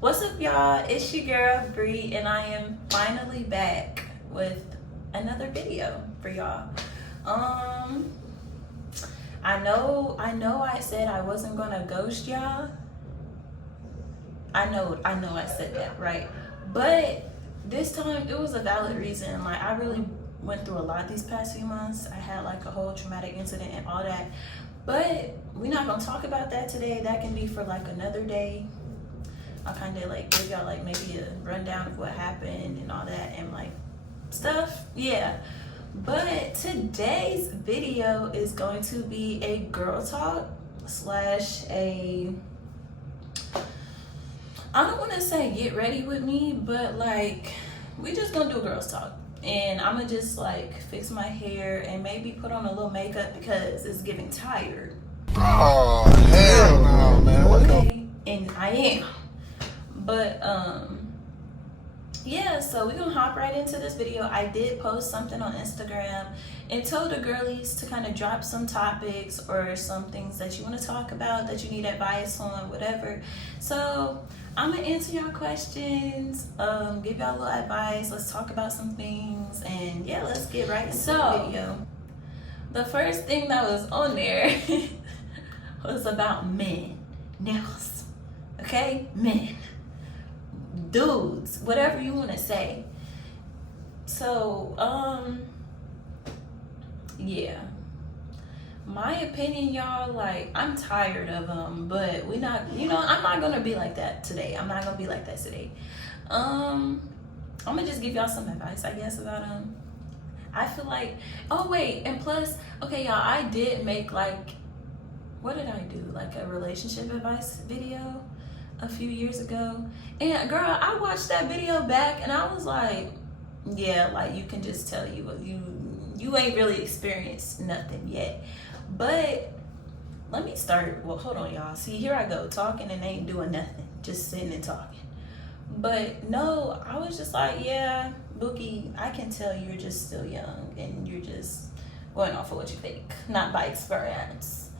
What's up, y'all? It's your girl Bree, and I am finally back with another video for y'all. I know I said I wasn't gonna ghost y'all. I know I said that, right? But this time it was a valid reason. Like, I really went through a lot these past few months. I had like a whole traumatic incident and all that. But we're not gonna talk about that today. That can be for like another day. I'll kind of like give y'all like maybe a rundown of what happened and all that and like stuff. Yeah. But today's video is going to be a girl talk slash a, I don't want to say get ready with me, but like we just gonna do girls talk. And I'm gonna just like fix my hair and maybe put on a little makeup because it's getting tired. Oh, hell no, man. Okay. And I am. But yeah, so we're gonna hop right into this video. I did post something on Instagram and told the girlies to kind of drop some topics or some things that you want to talk about, that you need advice on, whatever. So I'm gonna answer y'all questions, give y'all a little advice. Let's talk about some things, and yeah, let's get right into the video. The first thing that was on there was about men, niggas, okay, men, dudes, whatever you want to say. So yeah, my opinion, y'all, like, I'm tired of them, but we not, I'm not gonna be like that today. I'm not gonna be like that today. I'm gonna just give y'all some advice, I guess, about them. I feel like, oh wait, and plus, okay, y'all, I did make like, what did I do, like a relationship advice video a few years ago. And girl, I watched that video back and I was like, yeah, like you can just tell you ain't really experienced nothing yet. But let me start. Well, hold on, y'all. See, here I go talking and ain't doing nothing, just sitting and talking. But no, I was just like, yeah, Bookie, I can tell you're just still young and you're just going off of what you think, not by experience.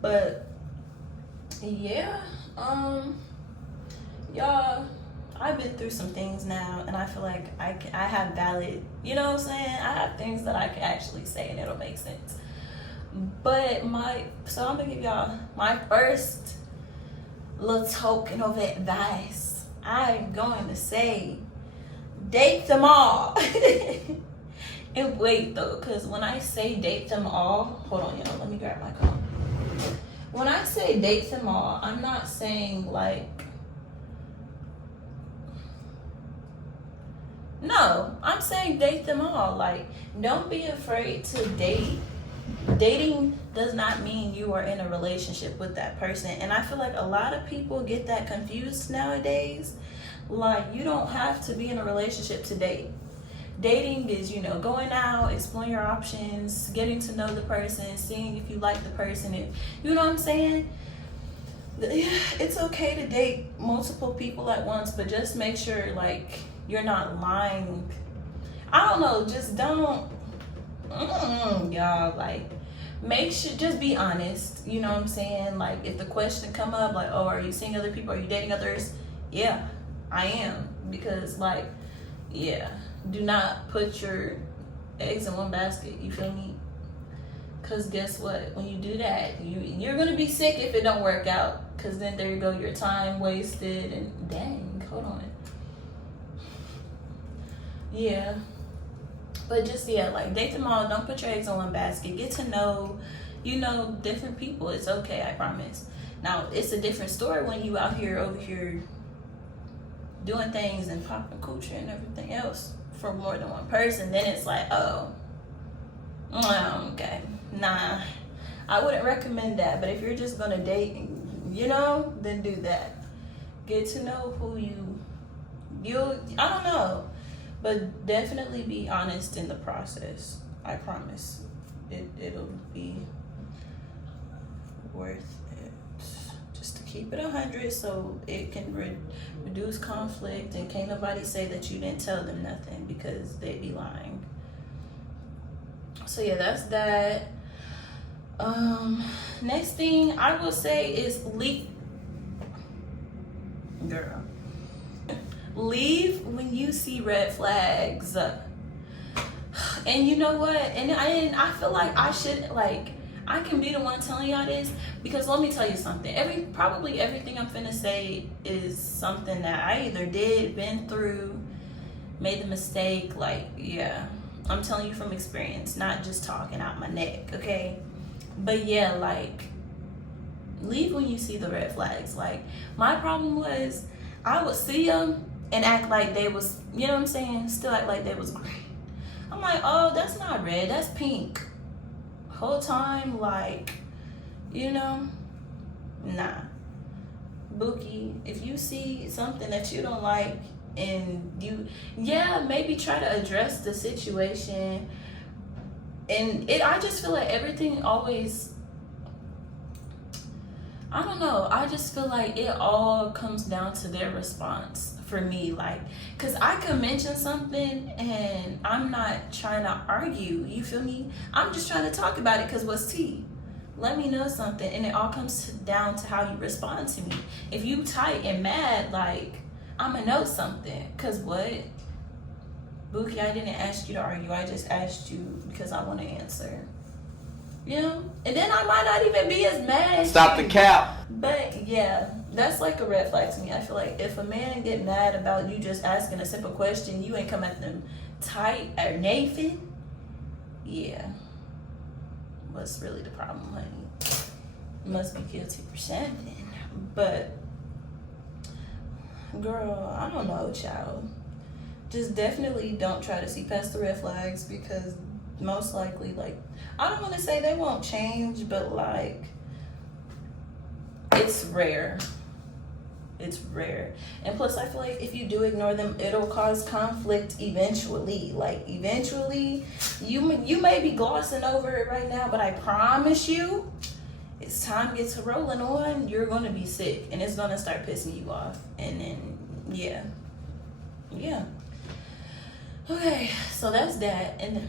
But yeah, y'all, I've been through some things now, and I feel like I have valid, you know what I'm saying? I have things that I can actually say and it'll make sense. But so I'm gonna give y'all my first little token of advice. I'm going to say, date them all. And wait though, because when I say date them all, hold on, y'all, let me grab my comb. When I say date them all, I'm not saying like, no, I'm saying date them all. Like, don't be afraid to date. Dating does not mean you are in a relationship with that person. And I feel like a lot of people get that confused nowadays. Like, you don't have to be in a relationship to date. Dating is, going out, exploring your options, getting to know the person, seeing if you like the person. And, you know what I'm saying? It's okay to date multiple people at once, but just make sure, like, you're not lying. I don't know, just don't, y'all, like, make sure, just be honest, you know what I'm saying? Like, if the question come up, like, oh, are you seeing other people, are you dating others? Yeah, I am, because, like, yeah, do not put your eggs in one basket, you feel me? Because guess what, when you do that, you're gonna be sick if it don't work out, because then there you go, your time wasted, and dang, hold on. Yeah, but just, yeah, like, date them all. Don't put your eggs in one basket. Get to know, different people. It's okay, I promise. Now, it's a different story when you out here, over here, doing things and popping culture and everything else for more than one person. Then it's like, oh, okay, nah, I wouldn't recommend that. But if you're just gonna date, then do that. Get to know who I don't know. But definitely be honest in the process. I promise. It'll be worth it. Just to keep it 100 so it can reduce conflict, and can't nobody say that you didn't tell them nothing, because they'd be lying. So yeah, that's that. Next thing I will say is girl, leave when you see red flags. And you know what? And I feel like I should, like, I can be the one telling y'all this, because let me tell you something. Probably everything I'm finna say is something that I either did, been through, made the mistake. Like, yeah, I'm telling you from experience, not just talking out my neck, okay? But yeah, like, leave when you see the red flags. Like, my problem was I would see them and act like they was, you know what I'm saying? Still act like they was green. I'm like, oh, that's not red, that's pink. Whole time, like, you know, nah. Bookie, if you see something that you don't like and maybe try to address the situation. And I just feel like everything always, I don't know, I just feel like it all comes down to their response for me. Like, because I could mention something and I'm not trying to argue, you feel me? I'm just trying to talk about it, because what's tea? Let me know something, and it all comes down to how you respond to me. If you tight and mad, like, I'ma know something, because what? Bookie, I didn't ask you to argue, I just asked you because I want to answer. You know? And then I might not even be as mad. Stop the cap. But yeah, that's like a red flag to me. I feel like if a man get mad about you just asking a simple question, you ain't come at them tight or Nathan, yeah, what's really the problem, honey? You must be guilty for something. But girl, I don't know, child. Just definitely don't try to see past the red flags, because most likely, like, I don't want to say they won't change, but like, it's rare. It's rare. And plus, I feel like if you do ignore them, it'll cause conflict eventually. Like, eventually, you may be glossing over it right now, but I promise you, as time gets rolling on, you're going to be sick, and it's going to start pissing you off. And then, yeah. Okay, so that's that, and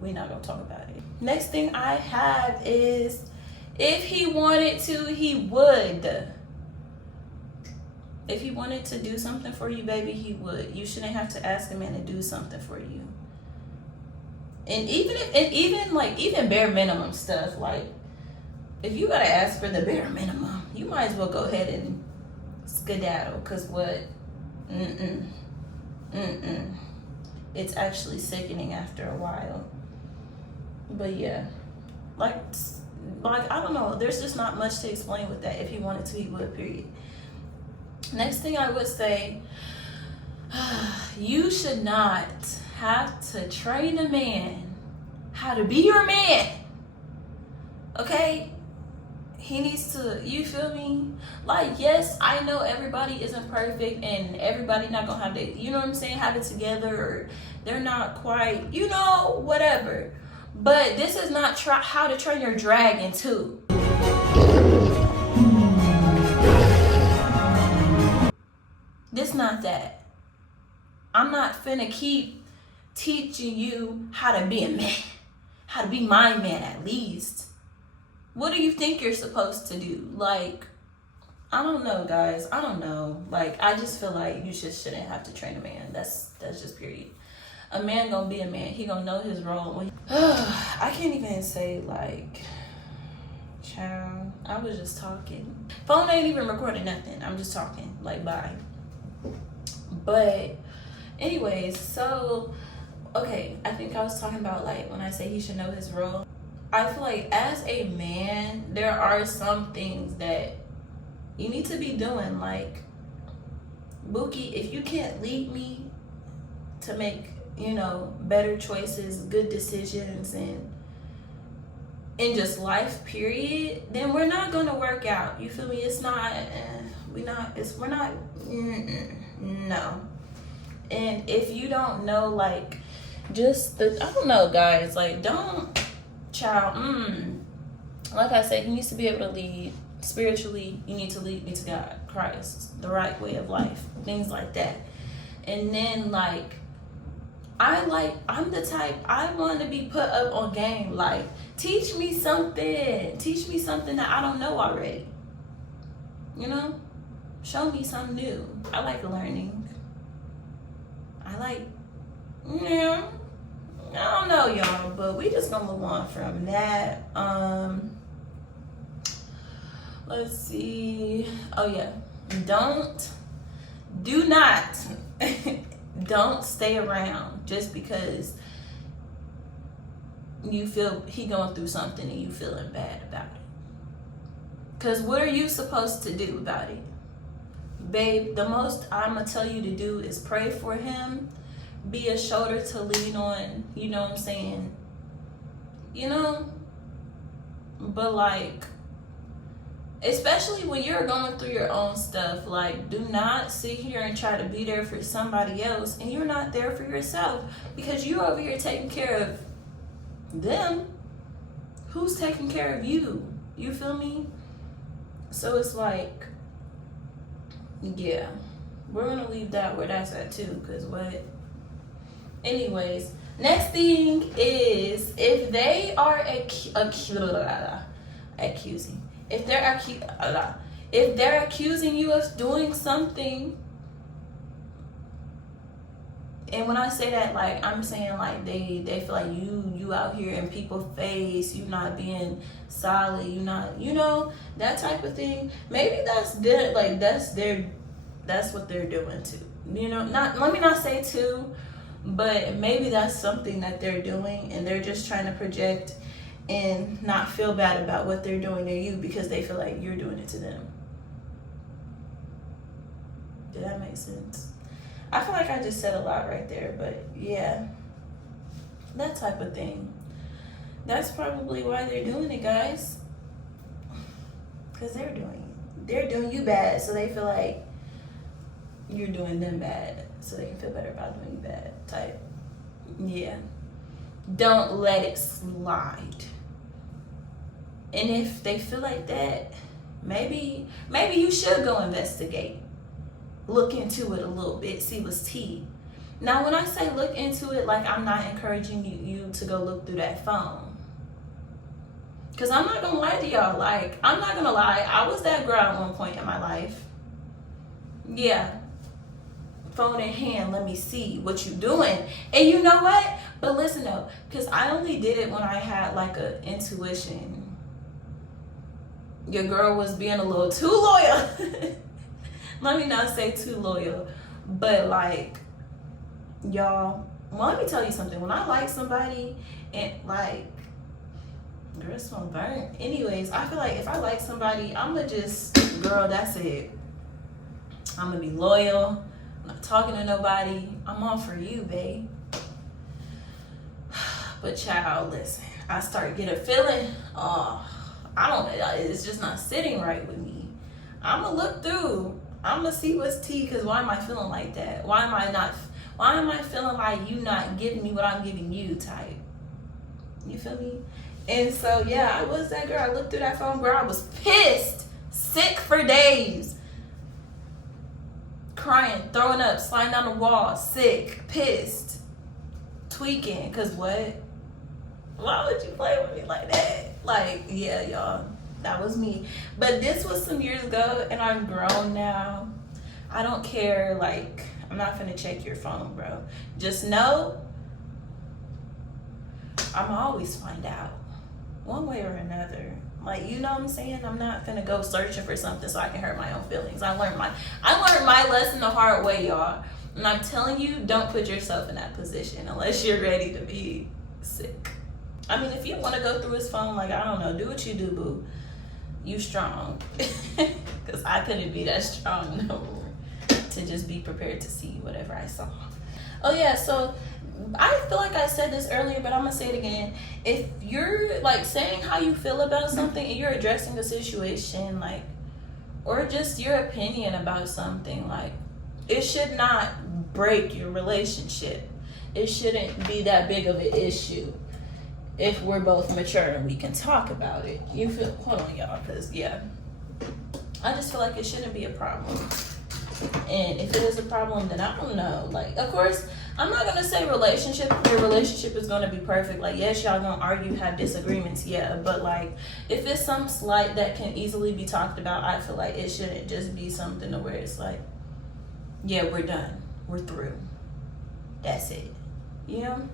we're not gonna talk about it. Next thing I have is, if he wanted to, he would. If he wanted to do something for you, baby, he would. You shouldn't have to ask a man to do something for you. And even bare minimum stuff, like, if you gotta ask for the bare minimum, you might as well go ahead and skedaddle, cause what? It's actually sickening after a while. But yeah, like I don't know, there's just not much to explain with that. If he wanted to, he would, period. Next thing I would say, you should not have to train a man how to be your man, okay? He needs to, you feel me? Like, yes, I know everybody isn't perfect and everybody not gonna have to, you know what I'm saying, have it together, or they're not quite, you know, whatever. But this is not how to train your dragon too. This not that. I'm not finna keep teaching you how to be a man, how to be my man at least. What do you think you're supposed to do? Like, I don't know, guys. I don't know. Like, I just feel like you just shouldn't have to train a man. That's just period. A man gonna be a man. He gonna know his role. I can't even say, like, child, I was just talking. Phone ain't even recording nothing. I'm just talking. Like, bye. But anyways, so, okay, I think I was talking about, like, when I say he should know his role. I feel like as a man, there are some things that you need to be doing. Like, Bookie, if you can't lead me to make, you know, better choices, good decisions, and in just life, period, then we're not gonna work out. You feel me? It's not, no. And if you don't know, like, just I don't know, guys, like, don't, child, like I said, he needs to be able to lead spiritually. You need to lead me to God, Christ, the right way of life, things like that. And then, like, I'm the type, I want to be put up on game. Like, teach me something. Teach me something that I don't know already. You know? Show me something new. I like learning. Yeah. I don't know, y'all, but we just gonna move on from that. Let's see. Oh yeah. Do not don't stay around just because you feel he going through something and you feeling bad about it. Cause what are you supposed to do about it? Babe, the most I'm gonna tell you to do is pray for him, be a shoulder to lean on, you know what I'm saying? You know? But like, especially when you're going through your own stuff, like, do not sit here and try to be there for somebody else and you're not there for yourself, because you're over here taking care of them. Who's taking care of you? You feel me? So it's like, yeah, we're gonna leave that where that's at too, because what? Anyways, next thing is, if they are accusing, if they're accusing you of doing something, and when I say that, like, I'm saying like they feel like you out here in people's face, you not being solid, you not, you know, that type of thing. Maybe that's their, like, that's what they're doing too. You know, not, let me not say too, but maybe that's something that they're doing and they're just trying to project and not feel bad about what they're doing to you because they feel like you're doing it to them. Did that make sense? I feel like I just said a lot right there, but yeah, that type of thing. That's probably why they're doing it, guys. Because they're doing you bad, so they feel like you're doing them bad, so they can feel better about doing you bad type. Yeah. Don't let it slide. And if they feel like that, maybe you should go investigate. Look into it a little bit, see what's tea. Now, when I say look into it, like, I'm not encouraging you to go look through that phone. Because I'm not going to lie to y'all. Like, I'm not going to lie. I was that girl at one point in my life. Yeah. Phone in hand, let me see what you doing. And you know what? But listen though, because I only did it when I had like a intuition. Your girl was being a little too loyal. Let me not say too loyal, but like, y'all, well, let me tell you something. When I like somebody and like, girl, it's gonna burn. Anyways, I feel like if I like somebody, I'm gonna just, girl, that's it. I'm gonna be loyal. I'm not talking to nobody. I'm all for you, babe. But child, listen, I start getting a feeling, I don't know, it's just not sitting right with me. I'm gonna look through. I'm gonna see what's tea, because why am I feeling like that? Why am I feeling like you not giving me what I'm giving you type? You feel me? And so, yeah, I was that girl. I looked through that phone, girl. I was pissed, sick for days. Crying, throwing up, sliding down the wall, sick, pissed, tweaking. Because what? Why would you play with me like that? Like, yeah, y'all, that was me. But this was some years ago, and I'm grown now. I don't care. Like, I'm not finna check your phone, bro. Just know, I'm always find out, one way or another. Like, you know what I'm saying? I'm not finna go searching for something so I can hurt my own feelings. I learned my lesson the hard way, y'all. And I'm telling you, don't put yourself in that position unless you're ready to be sick. I mean, if you want to go through his phone, like, I don't know, do what you do, boo. You strong. Because I couldn't be that strong no more to just be prepared to see whatever I saw. Oh, yeah, so I feel like I said this earlier, but I'm going to say it again. If you're, like, saying how you feel about something and you're addressing a situation, like, or just your opinion about something, like, it should not break your relationship. It shouldn't be that big of an issue if we're both mature and we can talk about it. You feel, hold on, y'all, because, yeah, I just feel like it shouldn't be a problem. And if it is a problem, then I don't know. Like, of course, I'm not gonna say your relationship is gonna be perfect. Like, yes, y'all gonna argue, have disagreements, yeah. But like, if it's some slight that can easily be talked about, I feel like it shouldn't just be something to where it's like, yeah, we're done, we're through, that's it. You know?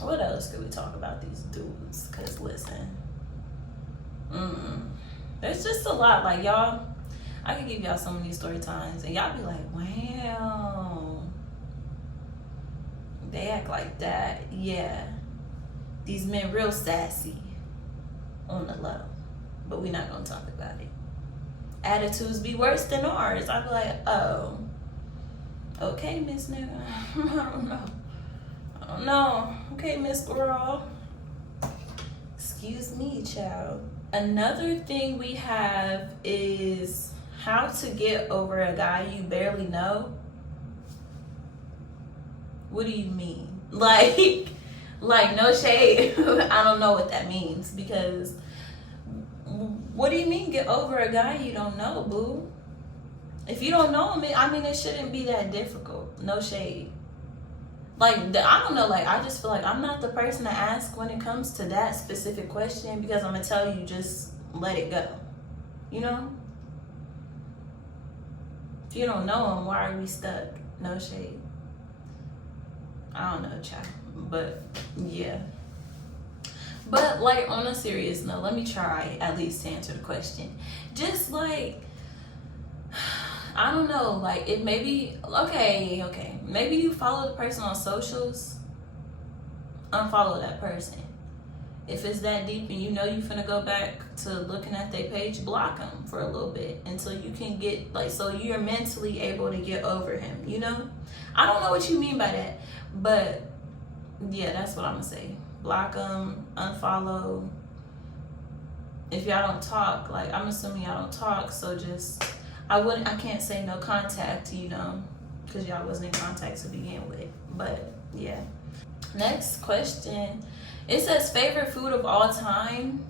What else could we talk about these dudes? Cause listen, there's just a lot. Like y'all, I could give y'all some of these story times, and y'all be like, wow, they act like that. Yeah, these men real sassy on the low, but we not gonna talk about it. Attitudes be worse than ours. I be like, oh, okay, Miss Nigga. I don't know. Okay, Miss Girl. Excuse me, child. Another thing we have is how to get over a guy you barely know. What do you mean? Like no shade. I don't know what that means, because what do you mean get over a guy you don't know, boo? If you don't know him, I mean, it shouldn't be that difficult. No shade. Like, I don't know, like, I just feel like I'm not the person to ask when it comes to that specific question, because I'm gonna tell you, just let it go. You know? If you don't know him, why are we stuck? No shade. I don't know, child. But, yeah. But, like, on a serious note, let me try at least to answer the question. Just, like, I don't know, like, it maybe, okay. Maybe you follow the person on socials, unfollow that person. If it's that deep and you know you finna go back to looking at their page, block them for a little bit until you can get, like, so you're mentally able to get over him, you know? I don't know what you mean by that, but yeah, that's what I'm gonna say. Block them, unfollow. If y'all don't talk, like, I'm assuming y'all don't talk, so just, I can't say no contact, you know, because y'all wasn't in contact to begin with. But yeah. Next question. It says favorite food of all time.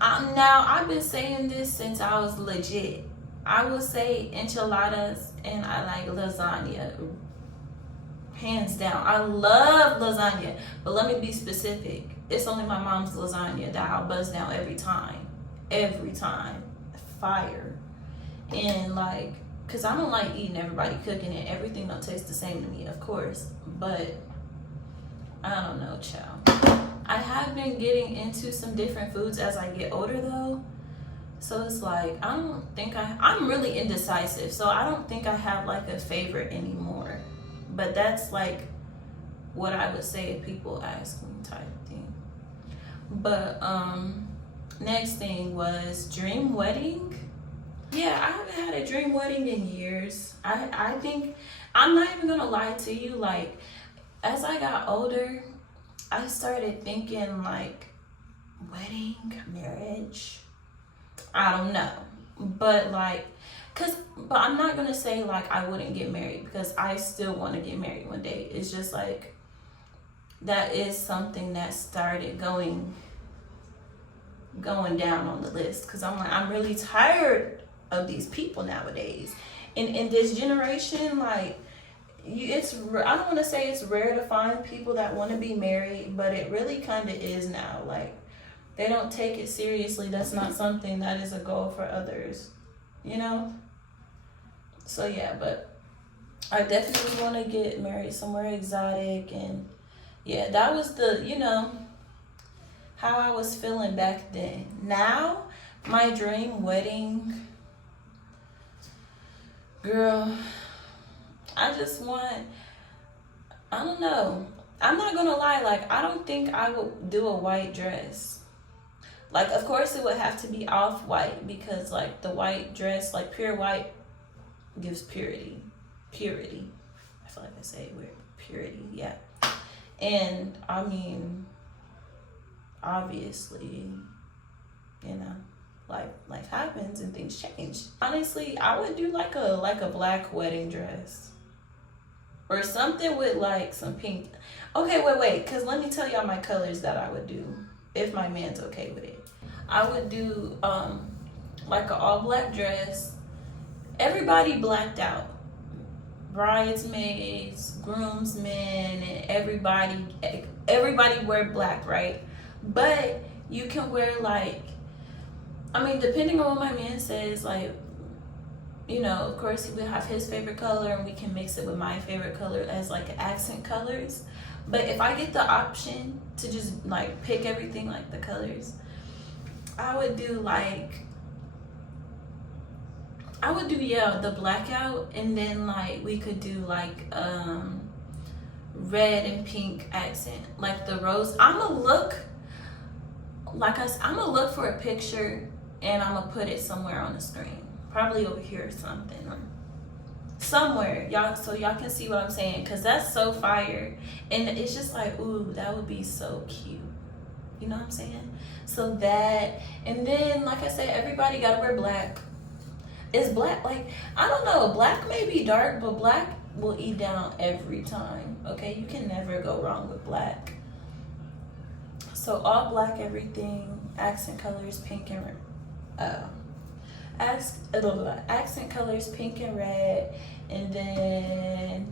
Now I've been saying this since I was legit. I would say enchiladas, and I like lasagna. Hands down. I love lasagna. But let me be specific. It's only my mom's lasagna that I'll buzz down every time. Every time. Fire. And like, cause I don't like eating everybody cooking it. Everything don't taste the same to me, of course. But I don't know, child. I have been getting into some different foods as I get older though. So it's like, I don't think I'm really indecisive. So I don't think I have like a favorite anymore. But that's like what I would say if people ask me type thing. But next thing was dream wedding. Yeah, I haven't had a dream wedding in years. I think, I'm not even gonna lie to you, like, as I got older, I started thinking like, wedding, marriage, I don't know. But like, but I'm not gonna say like I wouldn't get married, because I still want to get married one day. It's just like, that is something that started going down on the list, because I'm like, I'm really tired of these people nowadays. In this generation, like, I don't want to say it's rare to find people that want to be married, but it really kind of is now. Like, they don't take it seriously. That's not something that is a goal for others, you know? So yeah, but I definitely want to get married somewhere exotic. And yeah, that was the, you know, how I was feeling back then. Now, my dream wedding, girl, I just want, I don't know. I'm not gonna lie, like, I don't think I would do a white dress. Like, of course it would have to be off-white, because like the white dress, like pure white, gives purity. I feel like I say it weird. Purity, yeah. And I mean, obviously, you know, like, life happens and things change. Honestly, I would do like a black wedding dress, or something with like some pink. Okay, wait, because let me tell y'all my colors that I would do if my man's okay with it. I would do like an all black dress, everybody blacked out, bridesmaids, groomsmen, and everybody wear black, right? But you can wear like, I mean, depending on what my man says, like, you know, of course he will have his favorite color and we can mix it with my favorite color as like accent colors. But if I get the option to just like pick everything like the colors, I would do yeah, the blackout, and then like we could do like red and pink accent, like the rose. I'm gonna look for a picture and I'm gonna put it somewhere on the screen, probably over here or something, or somewhere, y'all, so y'all can see what I'm saying, because that's so fire. And it's just like, ooh, that would be so cute, you know what I'm saying? So that, and then like I said, everybody gotta wear black. Is black, like, I don't know, black may be dark, but black will eat down every time, okay? You can never go wrong with black. So all black, everything, accent colors, pink and accent colors, pink and red. And then,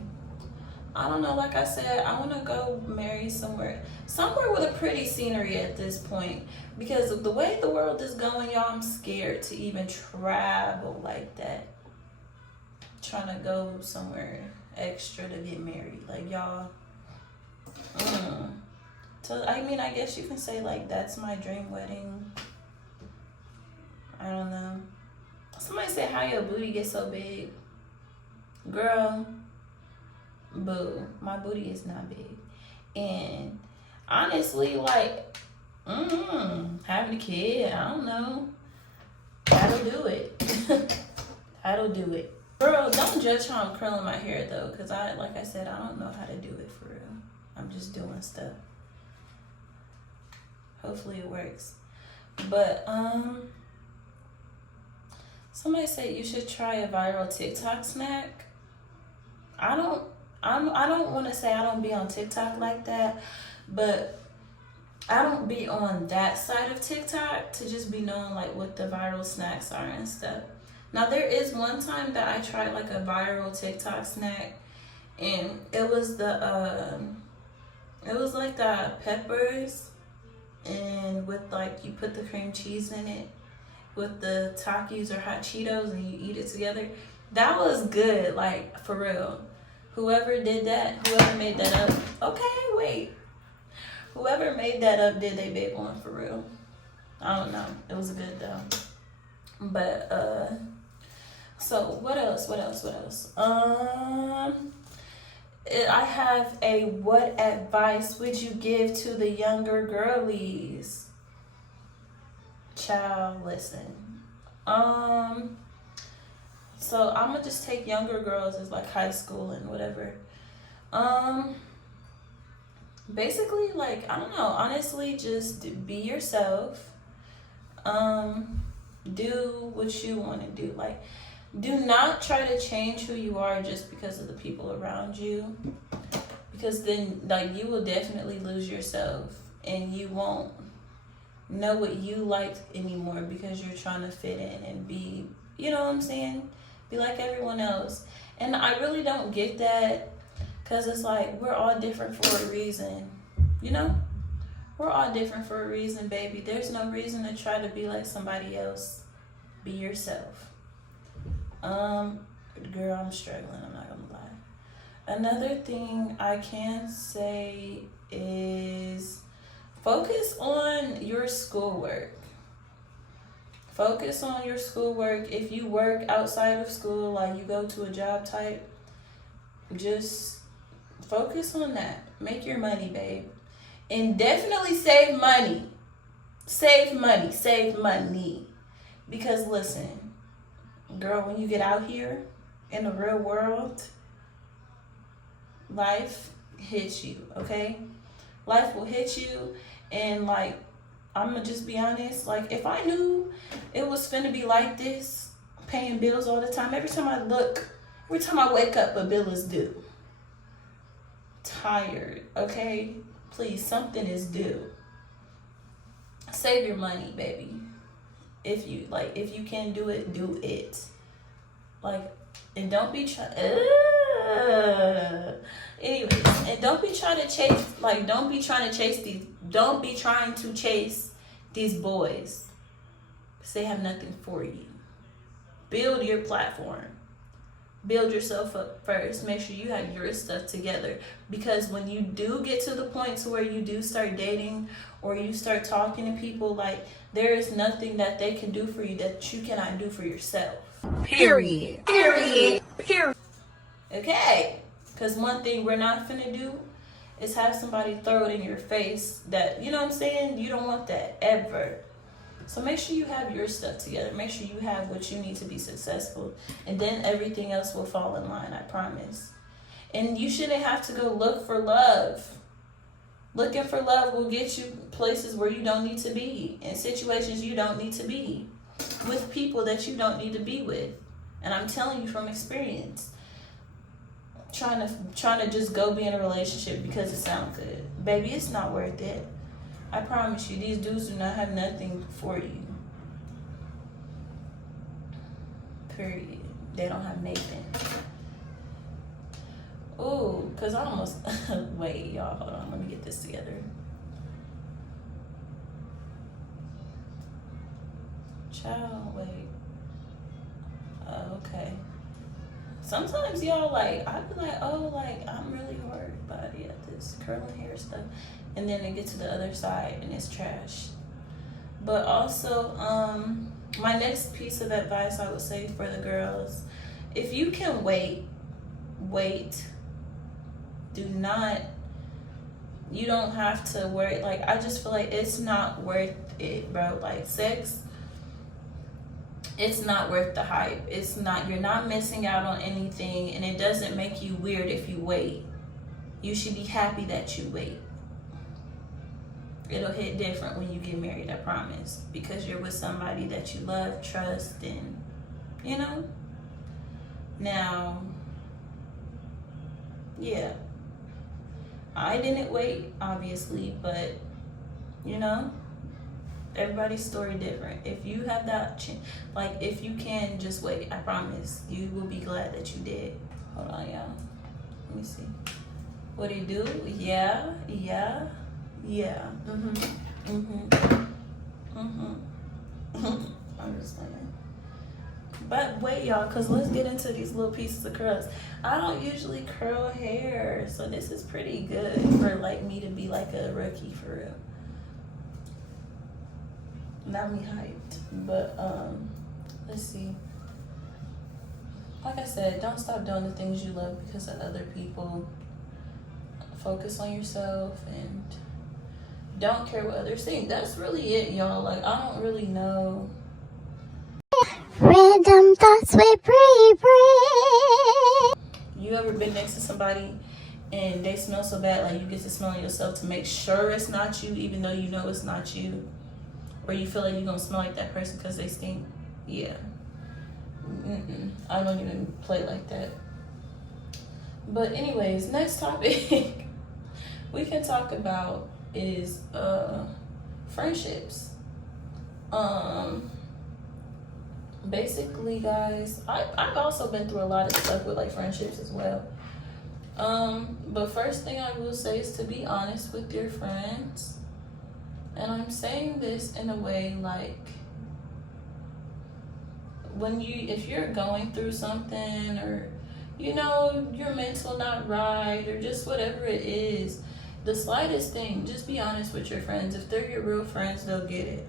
I don't know, like I said, I want to go marry somewhere with a pretty scenery at this point, because of the way the world is going, y'all. I'm scared to even travel like that, trying to go somewhere extra to get married, like, y'all. So I mean, I guess you can say like that's my dream wedding. I don't know. Somebody said, how your booty get so big? Girl, boo, my booty is not big. And honestly, like, having a kid, I don't know. That'll do it. That'll do it. Girl, don't judge how I'm curling my hair though, because like I said, I don't know how to do it for real. I'm just doing stuff. Hopefully it works. But somebody said you should try a viral TikTok snack. I don't want to say I don't be on TikTok like that, but I don't be on that side of TikTok to just be knowing like what the viral snacks are and stuff. Now there is one time that I tried like a viral TikTok snack, and it was like the peppers, and with like you put the cream cheese in it with the Takis or hot Cheetos and you eat it together. That was good, like, for real. Whoever made that up, okay, wait. Whoever made that up did they big one for real. I don't know. It was good though. But so what else? I have a what advice would you give to the younger girlies? Child, listen. So I'm gonna just take younger girls as like high school and whatever. Basically, like, I don't know, honestly, just be yourself. Do what you want to do. Like, do not try to change who you are just because of the people around you, because then like you will definitely lose yourself and you won't know what you like anymore because you're trying to fit in and be, you know what I'm saying, be like everyone else. And I really don't get that, because it's like we're all different for a reason, you know? We're all different for a reason, baby. There's no reason to try to be like somebody else. Be yourself. Girl, I'm struggling, I'm not gonna lie. Another thing I can say is focus on your schoolwork. Focus on your schoolwork. If you work outside of school, like you go to a job type, just focus on that. Make your money, babe. And definitely save money. Save money. Because listen, girl, when you get out here in the real world, life hits you, okay? Life will hit you, and like, I'm gonna just be honest, like, if I knew it was finna be like this, paying bills all the time, every time I wake up, a bill is due. Tired, okay? Please, something is due. Save your money, baby. If you can do it, do it. Like, and don't be Anyways, and don't be trying to chase these boys. Because they have nothing for you. Build your platform. Build yourself up first. Make sure you have your stuff together. Because when you do get to the point to where you do start dating or you start talking to people, like, there is nothing that they can do for you that you cannot do for yourself. Period. Okay? Because one thing we're not finna do is have somebody throw it in your face that, you know what I'm saying? You don't want that ever. So make sure you have your stuff together. Make sure you have what you need to be successful. And then everything else will fall in line, I promise. And you shouldn't have to go look for love. Looking for love will get you places where you don't need to be. In situations you don't need to be. With people that you don't need to be with. And I'm telling you from experience. Trying to just go be in a relationship because it sounds good. Baby, it's not worth it. I promise you, these dudes do not have nothing for you. Period. They don't have Nathan. Ooh, because I almost... Wait, y'all, hold on. Let me get this together. Child, wait. Okay. Sometimes y'all, like, I be like, oh, like, I'm really hard body at this curling hair stuff. And then it gets to the other side and it's trash. But also, my next piece of advice I would say for the girls, if you can wait. You don't have to worry. Like, I just feel like it's not worth it, bro. Like, sex, it's not worth the hype. It's not, you're not missing out on anything, and it doesn't make you weird if you wait. You should be happy that you wait. It'll hit different when you get married, I promise. Because you're with somebody that you love, trust, and, you know? Now, yeah. I didn't wait, obviously, but, you know, everybody's story different. If you have that, like, if you can just wait, I promise, you will be glad that you did. Hold on, y'all. Let me see. What do you do? Yeah. I'm just playing. But wait, y'all, because let's get into these little pieces of curls. I don't usually curl hair, so this is pretty good for, like, me to be like a rookie for real. Not me hyped, but let's see. Like I said, don't stop doing the things you love because of other people. Focus on yourself and don't care what others think. That's really it, y'all. Like, I don't really know. Random thoughts with Bree. You ever been next to somebody and they smell so bad, like you get to smell yourself to make sure it's not you, even though you know it's not you? Or you feel like you're gonna smell like that person because they stink? Yeah. I don't even play like that. But anyways, next topic we can talk about is friendships. Basically, guys, I've also been through a lot of stuff with, like, friendships as well. But first thing I will say is to be honest with your friends. And I'm saying this in a way, like, if you're going through something, or, you know, your mental not right, or just whatever it is, the slightest thing, just be honest with your friends. If they're your real friends, they'll get it.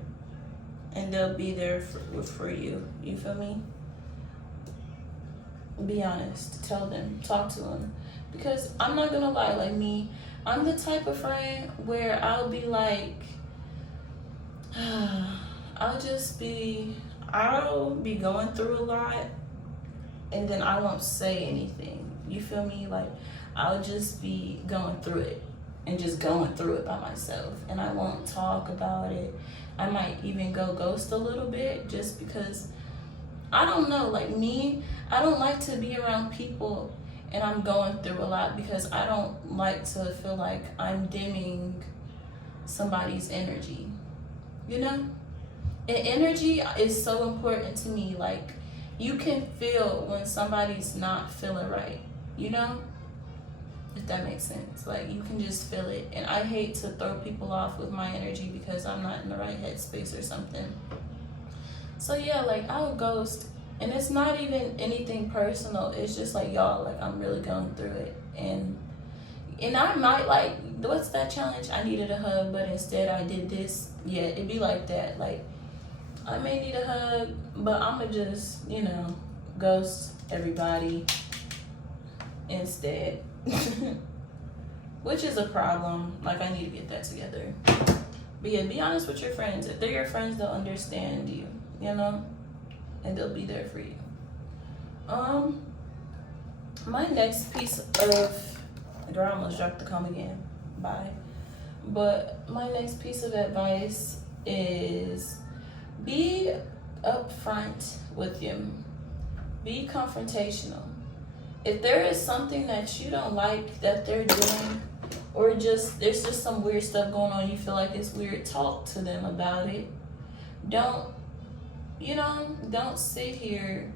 And they'll be there for you. You feel me? Be honest. Tell them. Talk to them. Because I'm not gonna lie, like me, I'm the type of friend where I'll be like, I'll be going through a lot, and then I won't say anything. You feel me? Like, I'll just be going through it and just going through it by myself, and I won't talk about it. I might even go ghost a little bit just because, I don't know, like me, I don't like to be around people and I'm going through a lot, because I don't like to feel like I'm dimming somebody's energy, you know? And energy is so important to me. Like, you can feel when somebody's not feeling right. you know? If that makes sense. Like, you can just feel it. And I hate to throw people off with my energy because I'm not in the right headspace or something. So yeah, like, I'll ghost. And it's not even anything personal. It's just like, y'all, like, I'm really going through it. And I might, like, what's that challenge? I needed a hug, but instead I did this. Yeah, it'd be like that. Like, I may need a hug, but I'ma just, you know, ghost everybody instead. Which is a problem. Like, I need to get that together. But yeah, be honest with your friends. If they're your friends, they'll understand you, you know? And they'll be there for you. My next piece of, girl, I almost dropped the comb again. Bye. But my next piece of advice is be upfront with them. Be confrontational. If there is something that you don't like that they're doing, or just there's just some weird stuff going on, you feel like it's weird, talk to them about it. Don't sit here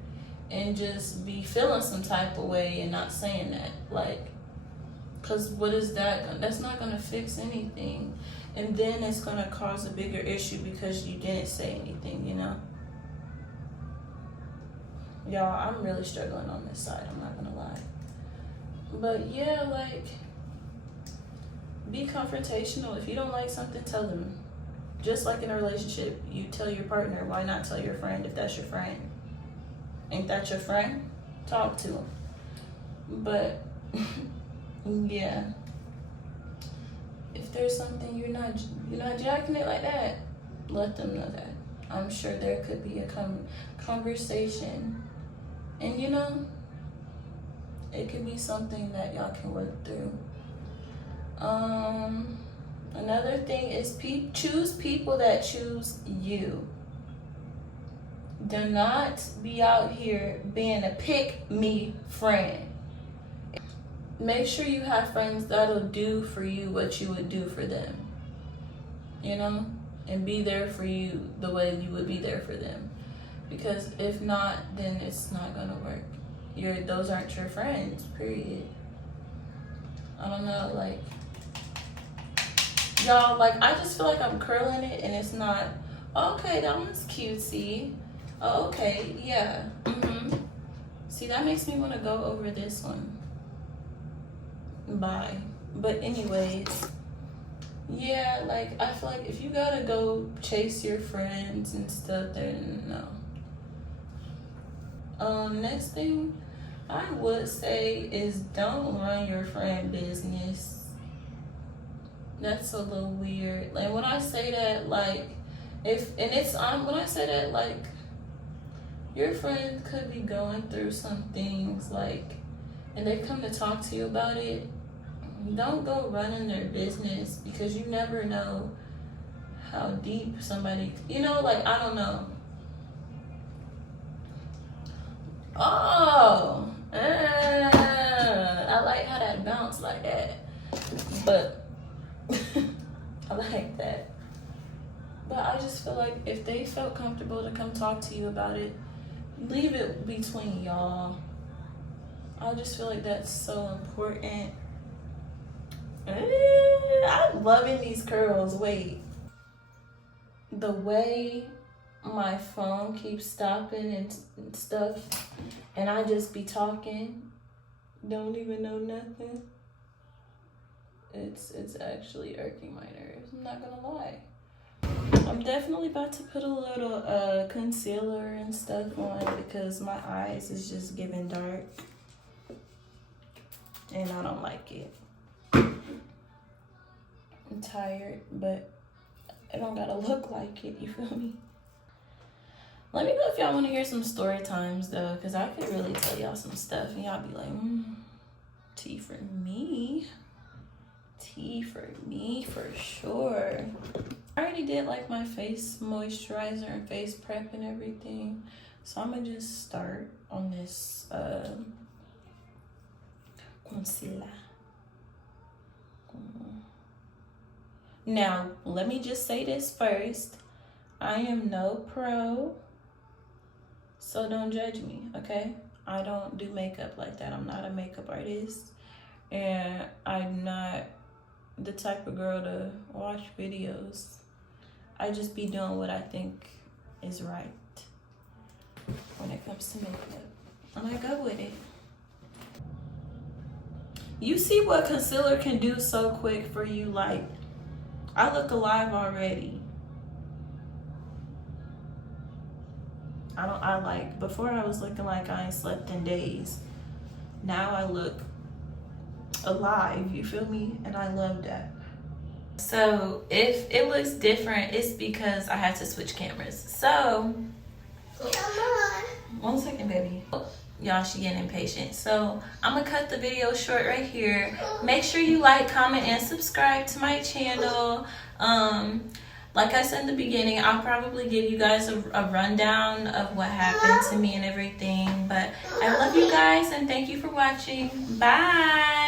and just be feeling some type of way and not saying that. Like, because what is that? That's not going to fix anything. And then it's going to cause a bigger issue because you didn't say anything, you know? Y'all, I'm really struggling on this side, I'm not gonna lie. But yeah, like, be confrontational. If you don't like something, tell them. Just like in a relationship, you tell your partner, why not tell your friend if that's your friend? Ain't that your friend? Talk to him. But, yeah. If there's something you're not jacking it like that, let them know that. I'm sure there could be a conversation. And you know, it could be something that y'all can work through. Another thing is choose people that choose you. Do not be out here being a pick-me friend. Make sure you have friends that'll do for you what you would do for them. You know? And be there for you the way you would be there for them. Because if not, then it's not gonna work. Those aren't your friends, period. I don't know, like, y'all, like, I just feel like I'm curling it and it's not, okay, that one's cutesy. Oh, okay, yeah, See, that makes me wanna go over this one. Bye. But anyways, yeah, like, I feel like if you gotta go chase your friends and stuff, then no. Next thing I would say is don't run your friend business. That's a little weird. Like, when I say that, like, when I say that, like, your friend could be going through some things, like, and they come to talk to you about it, don't go running their business, because you never know how deep somebody, you know, like, I don't know. Oh, I like how that bounced like that, but I like that. But I just feel like if they felt comfortable to come talk to you about it, leave it between y'all. I just feel like that's so important. I'm loving these curls. Wait, the way my phone keeps stopping and stuff, and I just be talking, don't even know nothing. It's actually irking my nerves, I'm not gonna lie. I'm definitely about to put a little concealer and stuff on because my eyes is just giving dark and I don't like it. I'm tired, but it don't gotta look like it, you feel me? Let me know if y'all want to hear some story times though, because I could really tell y'all some stuff and y'all be like, tea for me. Tea for me for sure. I already did like my face moisturizer and face prep and everything. So I'm gonna just start on this concealer. Now, let me just say this first. I am no pro, so don't judge me, okay? I don't do makeup like that. I'm not a makeup artist, and I'm not the type of girl to watch videos. I just be doing what I think is right when it comes to makeup, and I go with it. You see what concealer can do so quick for you? Like, I look alive already. Before I was looking like I ain't slept in days. Now I look alive, you feel me? And I love that. So if it looks different, it's because I had to switch cameras. So, 1 second, baby. Y'all, she getting impatient. So I'm gonna cut the video short right here. Make sure you like, comment, and subscribe to my channel. Like I said in the beginning, I'll probably give you guys a rundown of what happened to me and everything. But I love you guys, and thank you for watching. Bye.